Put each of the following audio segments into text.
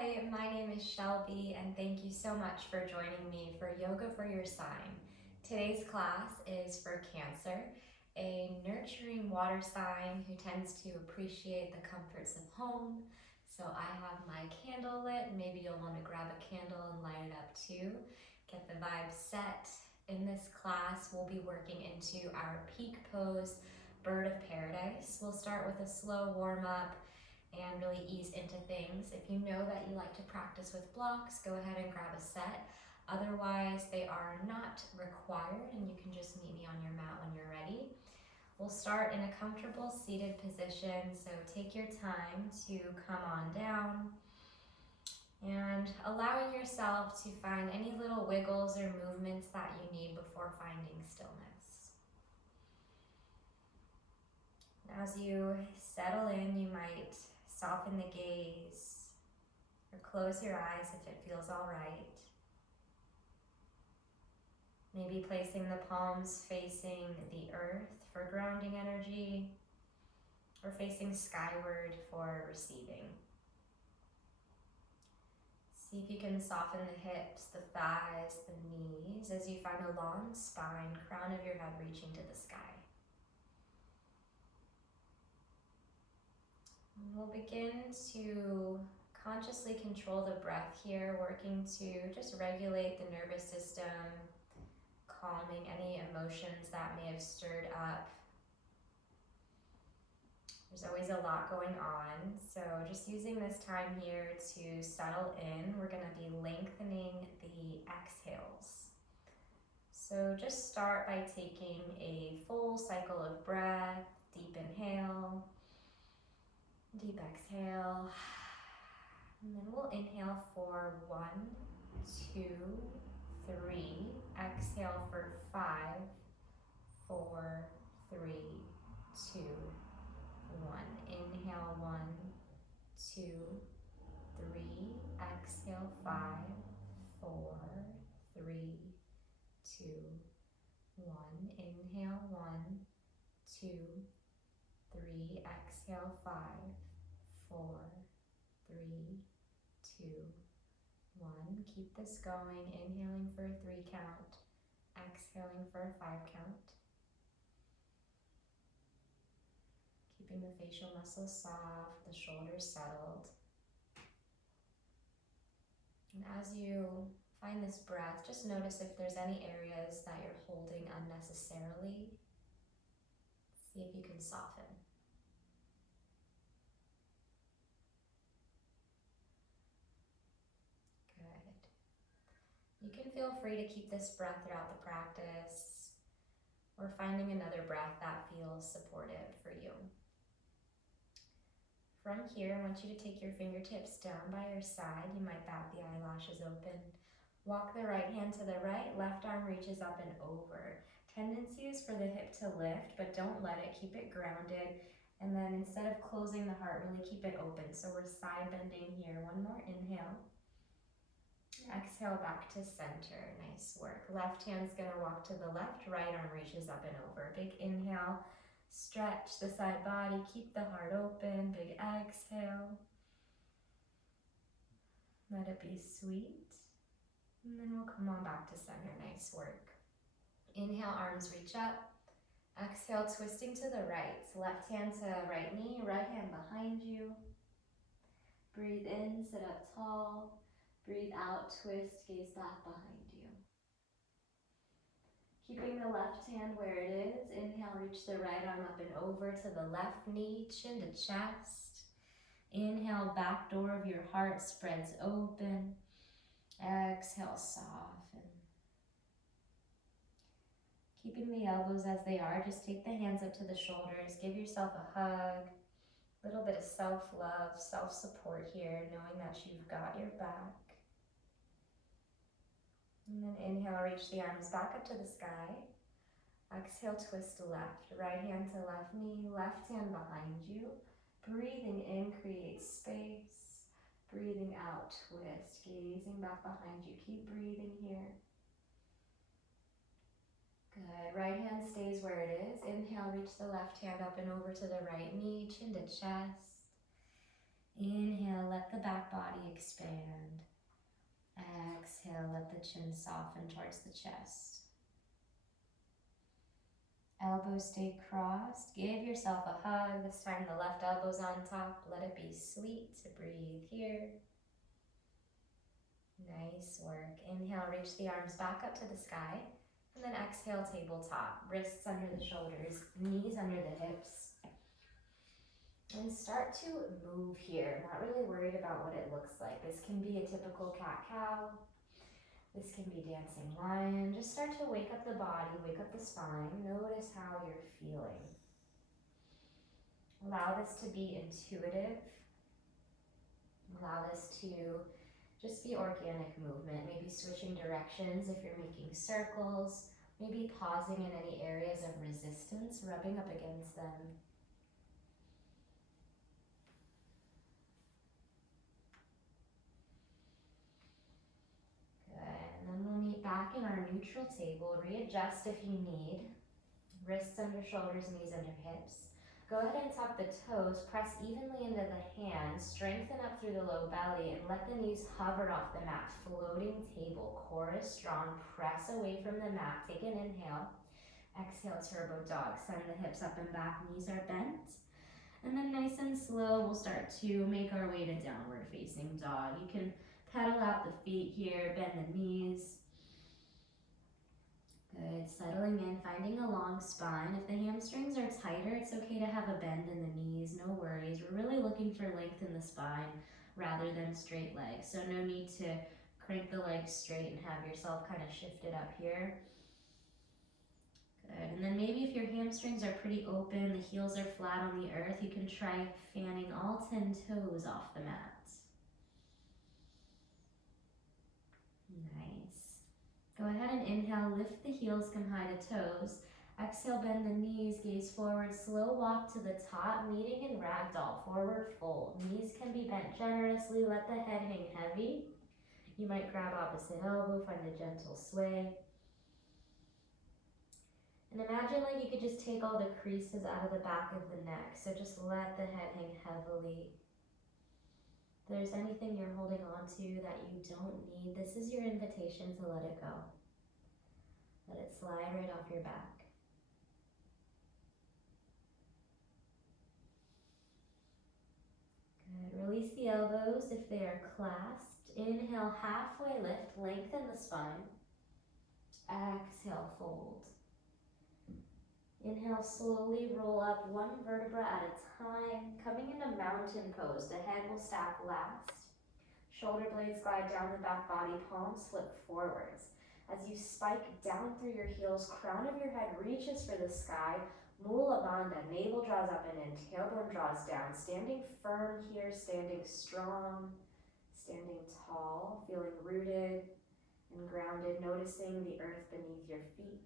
Hi, my name is Shelby, and thank you so much for joining me for Yoga for Your Sign. Today's class is for Cancer, a nurturing water sign who tends to appreciate the comforts of home. So I have my candle lit. Maybe you'll want to grab a candle and light it up too. Get the vibe set. In this class, we'll be working into our peak pose, Bird of Paradise. We'll start with a slow warm-up and really ease into things. If you know that you like to practice with blocks, go ahead and grab a set. Otherwise, they are not required, and you can just meet me on your mat when you're ready. We'll start in a comfortable seated position, so take your time to come on down and allowing yourself to find any little wiggles or movements that you need before finding stillness. As you settle in, you might soften the gaze or close your eyes if it feels all right. Maybe placing the palms facing the earth for grounding energy or facing skyward for receiving. See if you can soften the hips, the thighs, the knees as you find a long spine, crown of your head reaching to the sky. We'll begin to consciously control the breath here, working to just regulate the nervous system, calming any emotions that may have stirred up. There's always a lot going on, so just using this time here to settle in, we're going to be lengthening the exhales. So just start by taking a full cycle of breath, deep inhale, deep exhale, and then we'll inhale for 1, 2, 3, exhale for 5, 4, 3, 2, 1. Inhale 1, 2, 3, exhale 5, 4, 3, 2, 1. Inhale 1, 2, 3, exhale 5, 4, 3, 2, 1. Keep this going, inhaling for a 3 count, exhaling for a 5 count. Keeping the facial muscles soft, the shoulders settled. And as you find this breath, just notice if there's any areas that you're holding unnecessarily. See if you can soften. You can feel free to keep this breath throughout the practice or finding another breath that feels supportive for you. From here, I want you to take your fingertips down by your side. You might bat the eyelashes open. Walk the right hand to the right, left arm reaches up and over. Tendency is for the hip to lift, but don't let it, keep it grounded. And then instead of closing the heart, really keep it open. So we're side bending here. One more inhale. Exhale back to center. Nice work. Left hand's going to walk to the left, right arm reaches up and over. Big inhale, stretch the side body, keep the heart open. Big exhale. Let it be sweet. And then we'll come on back to center. Nice work. Inhale, arms reach up. Exhale, twisting to the right. Left hand to right knee, right hand behind you. Breathe in, sit up tall. Breathe out, twist, gaze back behind you. Keeping the left hand where it is. Inhale, reach the right arm up and over to the left knee, chin to chest. Inhale, back door of your heart spreads open. Exhale, soften. Keeping the elbows as they are, just take the hands up to the shoulders. Give yourself a hug. A little bit of self-love, self-support here, knowing that you've got your back. And then inhale, reach the arms back up to the sky. Exhale, twist left. Right hand to left knee, left hand behind you. Breathing in, create space. Breathing out, twist. Gazing back behind you. Keep breathing here. Good. Right hand stays where it is. Inhale, reach the left hand up and over to the right knee, chin to chest. Inhale, let the back body body expand. Exhale, let the chin soften towards the chest. Elbows stay crossed. Give yourself a hug. This time the left elbow's on top. Let it be sweet to breathe here. Nice work. Inhale, reach the arms back up to the sky. And then exhale, tabletop. Wrists under the shoulders, knees under the hips. And start to move here. Not really worried about what it looks like. This can be a typical cat-cow. This can be dancing lion. Just start to wake up the body, wake up the spine. Notice how you're feeling. Allow this to be intuitive. Allow this to just be organic movement. Maybe switching directions if you're making circles. Maybe pausing in any areas of resistance, rubbing up against them. And then we'll meet back in our neutral table. Readjust if you need. Wrists under shoulders, knees under hips. Go ahead and tuck the toes, press evenly into the hands, strengthen up through the low belly, and let the knees hover off the mat. Floating table, core is strong, press away from the mat. Take an inhale. Exhale, turbo dog. Send the hips up and back, knees are bent. And then nice and slow, we'll start to make our way to downward facing dog. You can pedal out the feet here, bend the knees. Good, settling in, finding a long spine. If the hamstrings are tighter, it's okay to have a bend in the knees, no worries. We're really looking for length in the spine rather than straight legs. So no need to crank the legs straight and have yourself kind of shifted up here. Good, and then maybe if your hamstrings are pretty open, the heels are flat on the earth, you can try fanning all 10 toes off the mat. Nice. Go ahead and inhale, lift the heels, come high to toes. Exhale, bend the knees, gaze forward, slow walk to the top, meeting in ragdoll, forward fold. Knees can be bent generously, let the head hang heavy. You might grab opposite elbow, find a gentle sway. And imagine like you could just take all the creases out of the back of the neck, so just let the head hang heavily. If there's anything you're holding on to that you don't need, this is your invitation to let it go. Let it slide right off your back. Good. Release the elbows if they are clasped. Inhale, halfway lift, lengthen the spine. Exhale, fold. Inhale, slowly roll up one vertebra at a time. Coming into mountain pose, the head will stack last. Shoulder blades glide down the back body, palms flip forwards. As you spike down through your heels, crown of your head reaches for the sky. Mula Bandha, navel draws up and in, tailbone draws down. Standing firm here, standing strong, standing tall, feeling rooted and grounded, noticing the earth beneath your feet.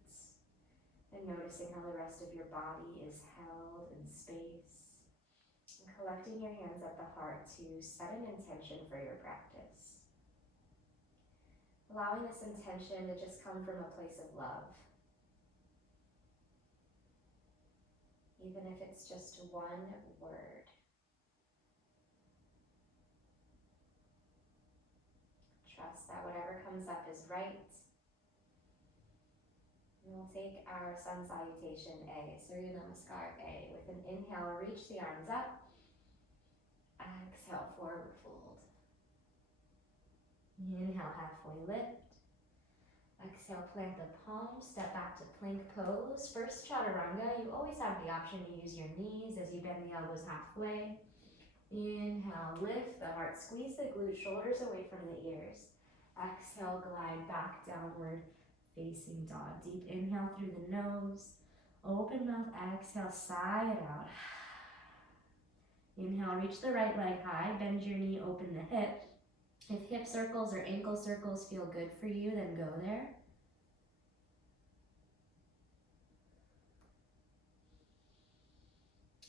And noticing how the rest of your body is held in space. And collecting your hands at the heart to set an intention for your practice. Allowing this intention to just come from a place of love. Even if it's just one word. Trust that whatever comes up is right. And we'll take our sun salutation A, Surya Namaskar A. With an inhale, reach the arms up. Exhale, forward fold. Inhale, halfway lift. Exhale, plant the palms, step back to plank pose. First chaturanga, you always have the option to use your knees as you bend the elbows halfway. Inhale, lift the heart, squeeze the glutes, shoulders away from the ears. Exhale, glide back downward. Facing dog. Deep inhale through the nose. Open mouth, exhale, sigh it out. Inhale, reach the right leg high. Bend your knee, open the hip. If hip circles or ankle circles feel good for you, then go there.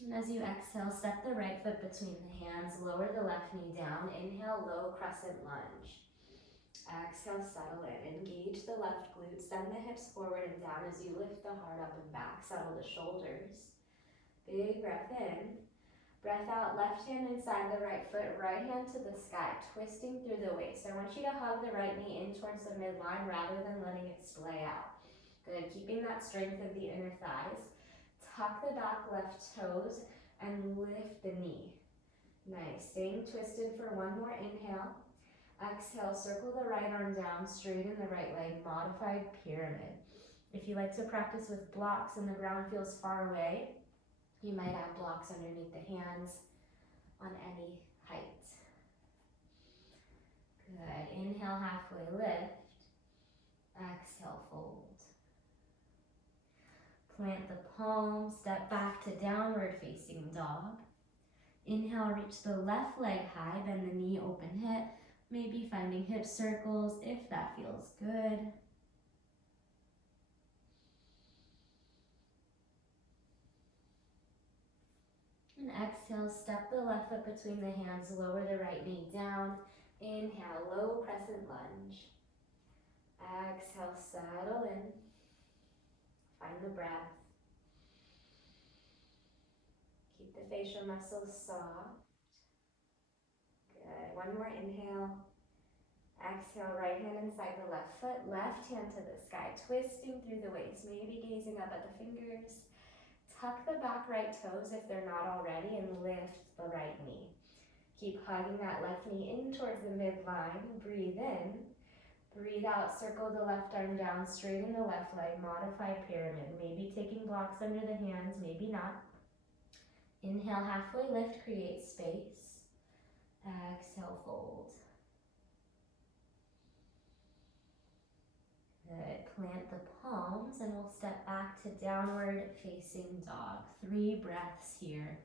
And as you exhale, step the right foot between the hands. Lower the left knee down. Inhale, low crescent lunge. Exhale, settle in. Engage the left glute. Send the hips forward and down as you lift the heart up and back. Settle the shoulders. Big breath in. Breath out, left hand inside the right foot, right hand to the sky, twisting through the waist. I want you to hug the right knee in towards the midline rather than letting it splay out. Good, keeping that strength of the inner thighs. Tuck the back left toes and lift the knee. Nice, staying twisted for one more inhale. Exhale, circle the right arm down, straighten the right leg, modified pyramid. If you like to practice with blocks and the ground feels far away, you might add blocks underneath the hands on any height. Good, inhale, halfway lift. Exhale, fold. Plant the palms, step back to downward facing dog. Inhale, reach the left leg high, bend the knee, open hip. Maybe finding hip circles if that feels good. And exhale, step the left foot between the hands, lower the right knee down. Inhale, low crescent lunge. Exhale, settle in. Find the breath. Keep the facial muscles soft. Good, one more inhale. Exhale, right hand inside the left foot, left hand to the sky, twisting through the waist, maybe gazing up at the fingers. Tuck the back right toes if they're not already and lift the right knee. Keep hugging that left knee in towards the midline. Breathe in. Breathe out, circle the left arm down, straighten the left leg, modify pyramid. Maybe taking blocks under the hands, maybe not. Inhale, halfway lift, create space. Exhale, fold. Good, plant the palms and we'll step back to downward facing dog. 3 breaths here.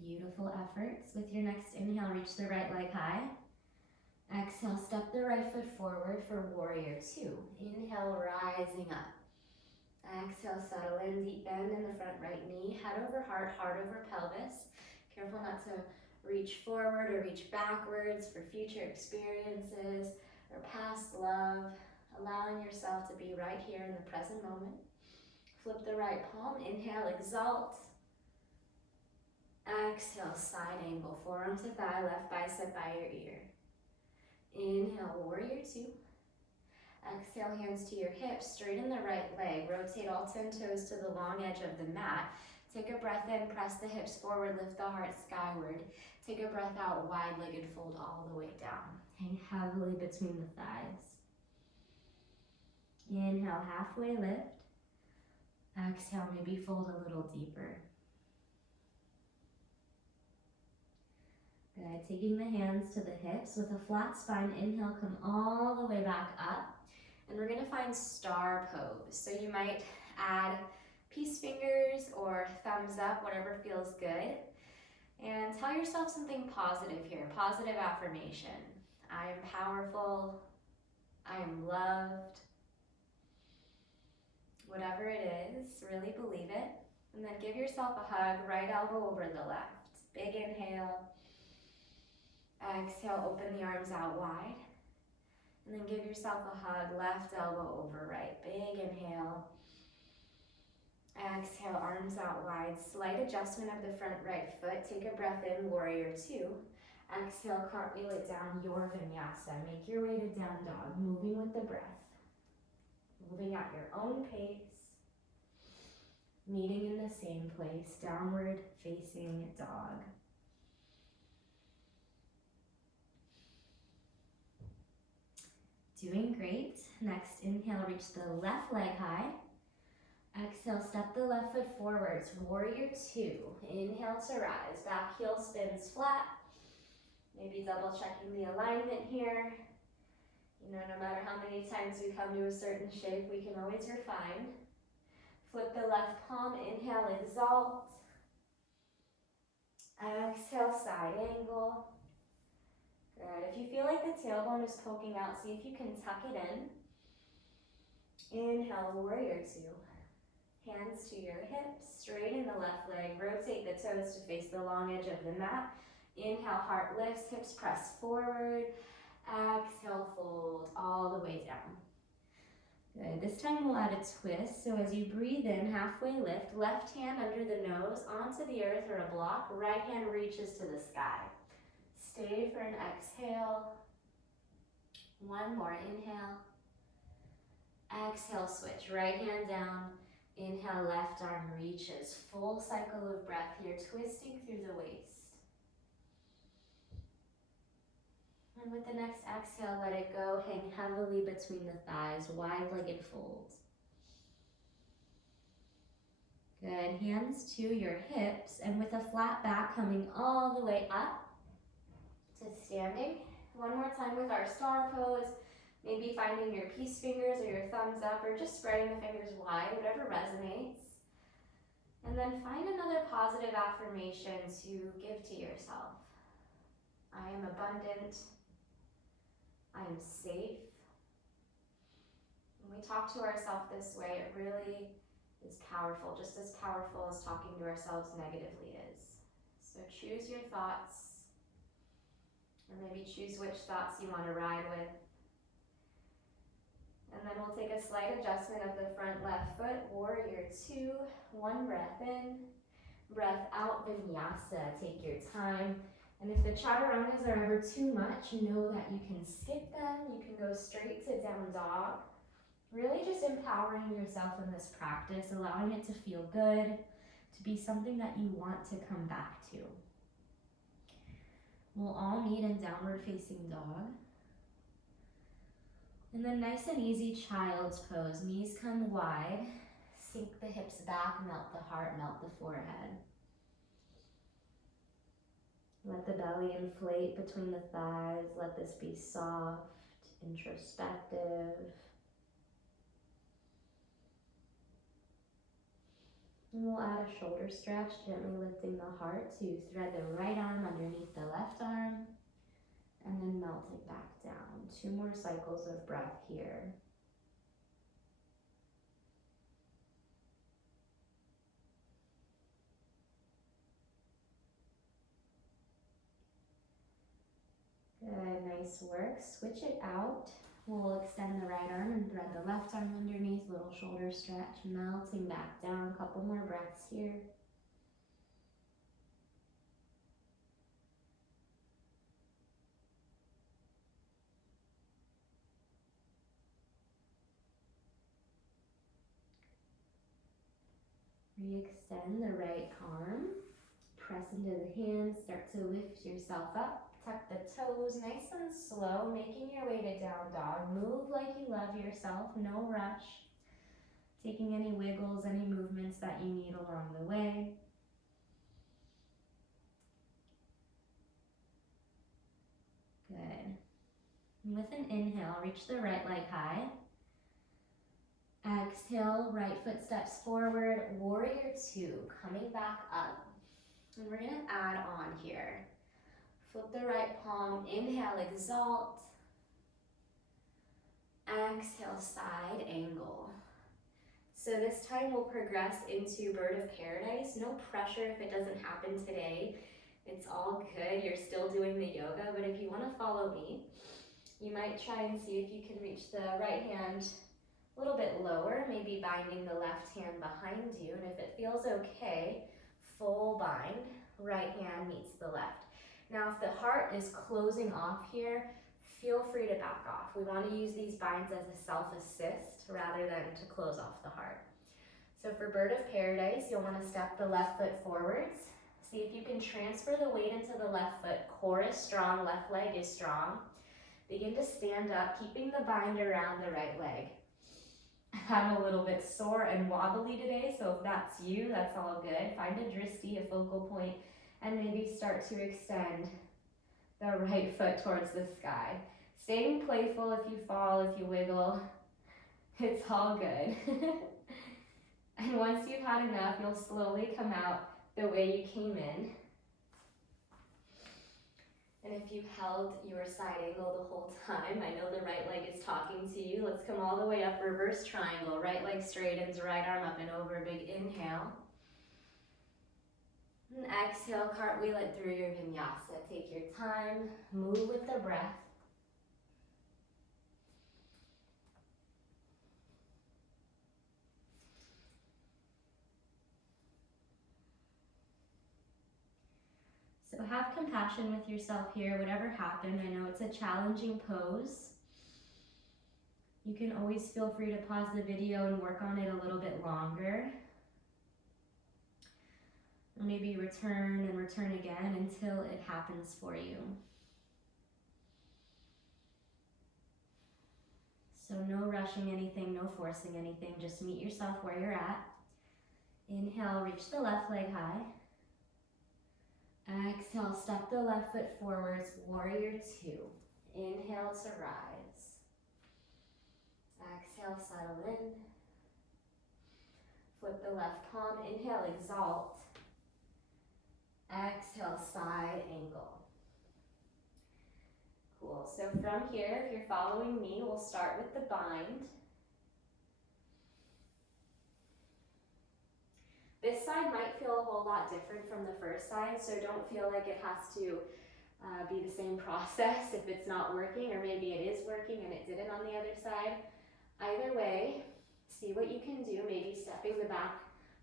Beautiful efforts. With your next inhale, reach the right leg high. Exhale, step the right foot forward for warrior 2. Inhale, rising up. Exhale, settle in, deep bend in the front right knee, head over heart, heart over pelvis. Careful not to reach forward or reach backwards for future experiences or past love. Allowing yourself to be right here in the present moment. Flip the right palm, inhale, exalt. Exhale, side angle, forearm to thigh, left bicep by your ear. Inhale, warrior 2. Exhale, hands to your hips, straighten the right leg, rotate all 10 toes to the long edge of the mat. Take a breath in, press the hips forward, lift the heart skyward. Take a breath out, wide-legged fold all the way down. Hang heavily between the thighs. Inhale, halfway lift. Exhale, maybe fold a little deeper. Good, taking the hands to the hips with a flat spine. Inhale, come all the way back up. And we're gonna find star pose. So you might add peace fingers or thumbs up, whatever feels good. And tell yourself something positive here, positive affirmation. I am powerful, I am loved. Whatever it is, really believe it. And then give yourself a hug, right elbow over the left. Big inhale. Exhale, open the arms out wide. And then give yourself a hug, left elbow over right. Big inhale. Exhale, arms out wide. Slight adjustment of the front right foot. Take a breath in, warrior 2. Exhale, cartwheel it down, your vinyasa. Make your way to down dog, moving with the breath. Moving at your own pace. Meeting in the same place, downward facing dog. Doing great. Next inhale, reach the left leg high. Exhale, step the left foot forwards, warrior 2. Inhale to rise, back heel spins flat. Maybe double checking the alignment here. You know, no matter how many times we come to a certain shape, we can always refine. Flip the left palm, inhale, exalt. Exhale, side angle. Good. If you feel like the tailbone is poking out, see if you can tuck it in. Inhale, warrior 2. Hands to your hips, straighten the left leg, rotate the toes to face the long edge of the mat. Inhale, heart lifts, hips press forward. Exhale, fold all the way down. Good. This time we'll add a twist. So as you breathe in, halfway lift, left hand under the nose onto the earth or a block, right hand reaches to the sky. Stay for an exhale. One more, inhale. Exhale, switch, right hand down. Inhale, left arm reaches. Full cycle of breath here, twisting through the waist. And with the next exhale, let it go. Hang heavily between the thighs, wide-legged fold. Good, hands to your hips, and with a flat back coming all the way up to standing. One more time with our star pose. Maybe finding your peace fingers or your thumbs up, or just spreading the fingers wide, whatever resonates. And then find another positive affirmation to give to yourself. I am abundant. I am safe. When we talk to ourselves this way, it really is powerful, just as powerful as talking to ourselves negatively is. So choose your thoughts, or maybe choose which thoughts you want to ride with. And then we'll take a slight adjustment of the front left foot, warrior two. One breath in, breath out, vinyasa. Take your time. And if the chaturangas are ever too much, know that you can skip them. You can go straight to down dog. Really just empowering yourself in this practice, allowing it to feel good, to be something that you want to come back to. We'll all meet in downward facing dog. And then nice and easy, child's pose. Knees come wide, sink the hips back, melt the heart, melt the forehead. Let the belly inflate between the thighs. Let this be soft, introspective. And we'll add a shoulder stretch, gently lifting the heart to thread the right arm underneath the left arm, and then melt it back down. 2 more cycles of breath here. Good, nice work. Switch it out. We'll extend the right arm and thread the left arm underneath, little shoulder stretch, melting back down. A couple more breaths here. Re-extend the right arm, press into the hands, start to lift yourself up, tuck the toes nice and slow, making your way to down dog. Move like you love yourself, no rush. Taking any wiggles, any movements that you need along the way. Good. And with an inhale, reach the right leg high. Exhale, right foot steps forward, warrior two, coming back up. And we're gonna add on here. Flip the right palm, inhale, exalt. Exhale, side angle. So this time we'll progress into bird of paradise. No pressure if it doesn't happen today. It's all good, you're still doing the yoga, but if you wanna follow me, you might try and see if you can reach the right hand a little bit lower, maybe binding the left hand behind you, and if it feels okay, full bind, right hand meets the left. Now if the heart is closing off here, feel free to back off. We want to use these binds as a self-assist rather than to close off the heart. So for bird of paradise, you'll want to step the left foot forwards. See if you can transfer the weight into the left foot. Core is strong, left leg is strong. Begin to stand up, keeping the bind around the right leg. I'm a little bit sore and wobbly today, so if that's you, that's all good. Find a drishti, a focal point, and maybe start to extend the right foot towards the sky. Staying playful if you fall, if you wiggle, it's all good. And once you've had enough, you'll slowly come out the way you came in. And if you held your side angle the whole time, I know the right leg is talking to you. Let's come all the way up, reverse triangle. Right leg straightens, right arm up and over, big inhale. And exhale, cartwheel it through your vinyasa. Take your time, move with the breath. So have compassion with yourself here, whatever happened. I know it's a challenging pose. You can always feel free to pause the video and work on it a little bit longer. Or maybe return and return again until it happens for you. So no rushing anything, no forcing anything, just meet yourself where you're at. Inhale, reach the left leg high. Exhale, step the left foot forwards, warrior two. Inhale to rise. Exhale, settle in. Flip the left palm, inhale, exalt. Exhale, side angle. Cool, so from here, if you're following me, we'll start with the bind. This side might feel a whole lot different from the first side, so don't feel like it has to be the same process if it's not working, or maybe it is working and it didn't on the other side. Either way, see what you can do, maybe stepping the back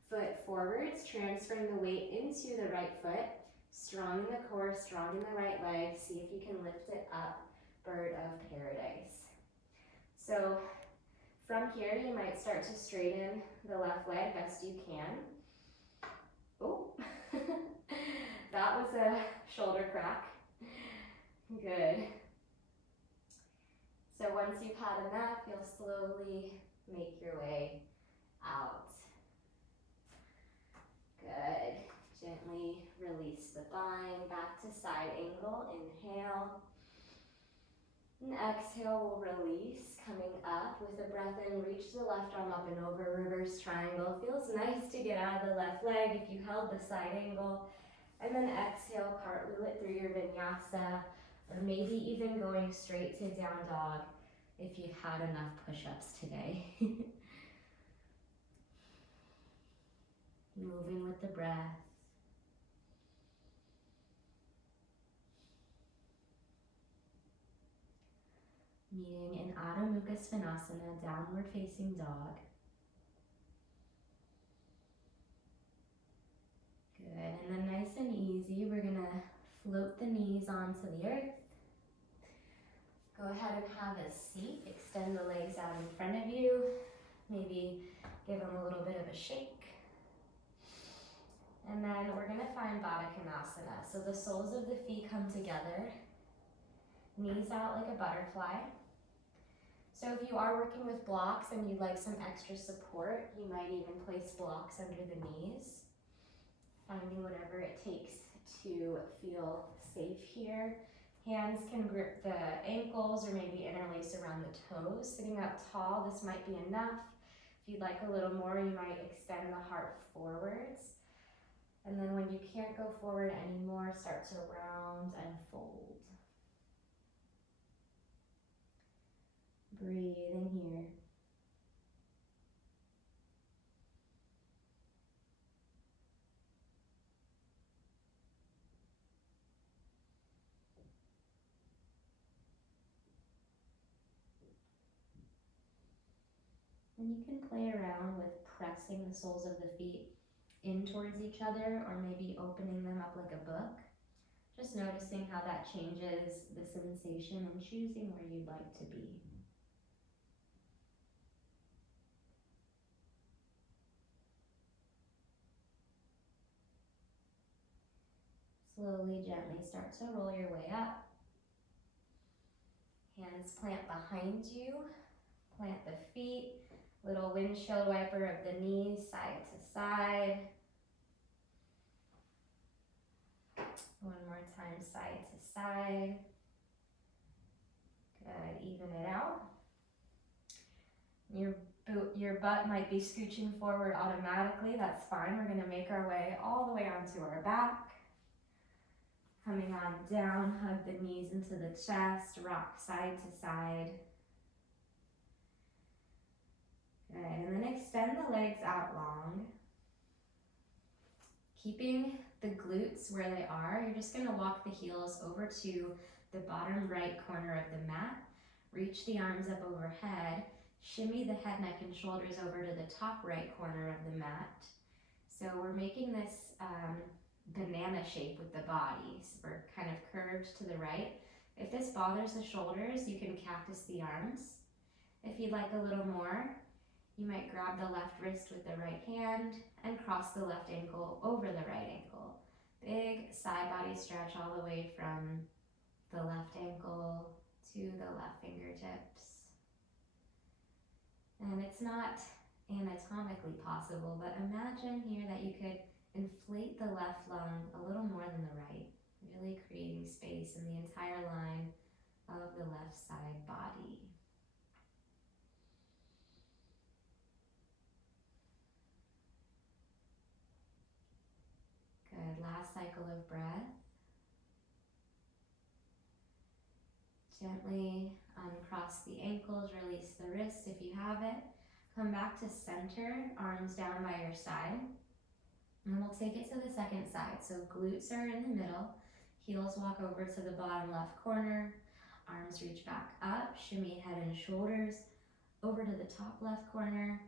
foot forwards, transferring the weight into the right foot, strong in the core, strong in the right leg. See if you can lift it up, bird of paradise. So from here, you might start to straighten the left leg best you can. Oh, that was a shoulder crack. Good. So once you've had enough, you'll slowly make your way out. Good. Gently release the bind, back to side angle. Inhale. And exhale, we'll release, coming up with a breath in, reach the left arm up and over, reverse triangle. Feels nice to get out of the left leg if you held the side angle. And then exhale, cartwheel it through your vinyasa, or maybe even going straight to down dog if you've had enough push-ups today. Moving with the breath. Meeting in Adho Mukha Svanasana, downward facing dog. Good, and then nice and easy, we're gonna float the knees onto the earth. Go ahead and have a seat, extend the legs out in front of you. Maybe give them a little bit of a shake. And then we're gonna find Baddha Konasana. So the soles of the feet come together, knees out like a butterfly. So if you are working with blocks and you'd like some extra support, you might even place blocks under the knees. Finding whatever it takes to feel safe here. Hands can grip the ankles or maybe interlace around the toes. Sitting up tall, this might be enough. If you'd like a little more, you might extend the heart forwards. And then when you can't go forward anymore, start to round and fold. Breathe in here. And you can play around with pressing the soles of the feet in towards each other, or maybe opening them up like a book. Just noticing how that changes the sensation and choosing where you'd like to be. Slowly, gently start to roll your way up. Hands plant behind you. Plant the feet. Little windshield wiper of the knees, side to side. One more time, side to side. Good, even it out. Your butt might be scooching forward automatically, that's fine. We're gonna make our way all the way onto our back. Coming on down, hug the knees into the chest, rock side to side. Good, and then extend the legs out long. Keeping the glutes where they are, you're just gonna walk the heels over to the bottom right corner of the mat, reach the arms up overhead, shimmy the head, neck, and shoulders over to the top right corner of the mat. So we're making this banana shape with the body. So we're kind of curved to the right. If this bothers the shoulders, you can cactus the arms. If you'd like a little more, you might grab the left wrist with the right hand and cross the left ankle over the right ankle. Big side body stretch all the way from the left ankle to the left fingertips. And it's not anatomically possible, but imagine here that you could inflate the left lung a little more than the right, really creating space in the entire line of the left side body. Good, last cycle of breath. Gently uncross the ankles, release the wrist if you have it. Come back to center, arms down by your side. And we'll take it to the second side. So glutes are in the middle, heels walk over to the bottom left corner, arms reach back up, shimmy head and shoulders over to the top left corner,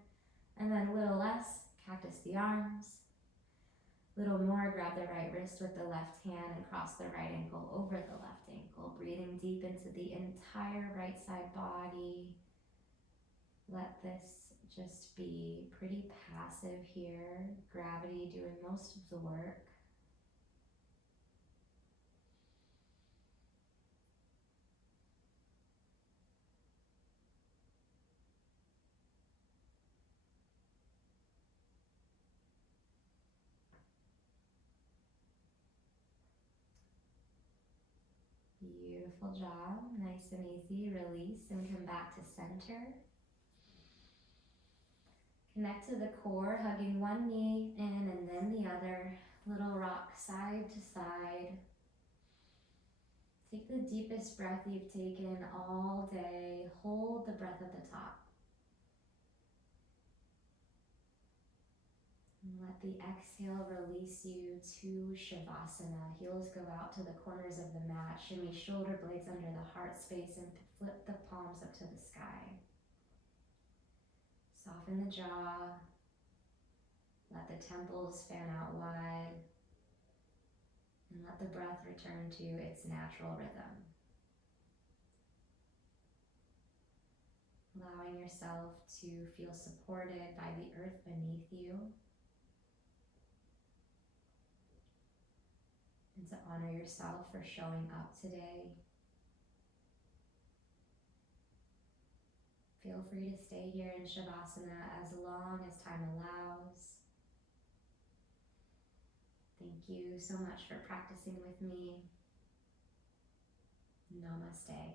and then a little less, cactus the arms. Little more, grab the right wrist with the left hand and cross the right ankle over the left ankle, breathing deep into the entire right side body. Let this just be pretty passive here, gravity doing most of the work. Beautiful job, nice and easy. Release and come back to center. Connect to the core, hugging one knee in and then the other. Little rock side to side. Take the deepest breath you've taken all day. Hold the breath at the top. And let the exhale release you to Shavasana. Heels go out to the corners of the mat. Shimmy shoulder blades under the heart space and flip the palms up to the sky. Soften the jaw. Let the temples fan out wide. And let the breath return to its natural rhythm. Allowing yourself to feel supported by the earth beneath you. And to honor yourself for showing up today. Feel free to stay here in Shavasana as long as time allows. Thank you so much for practicing with me. Namaste.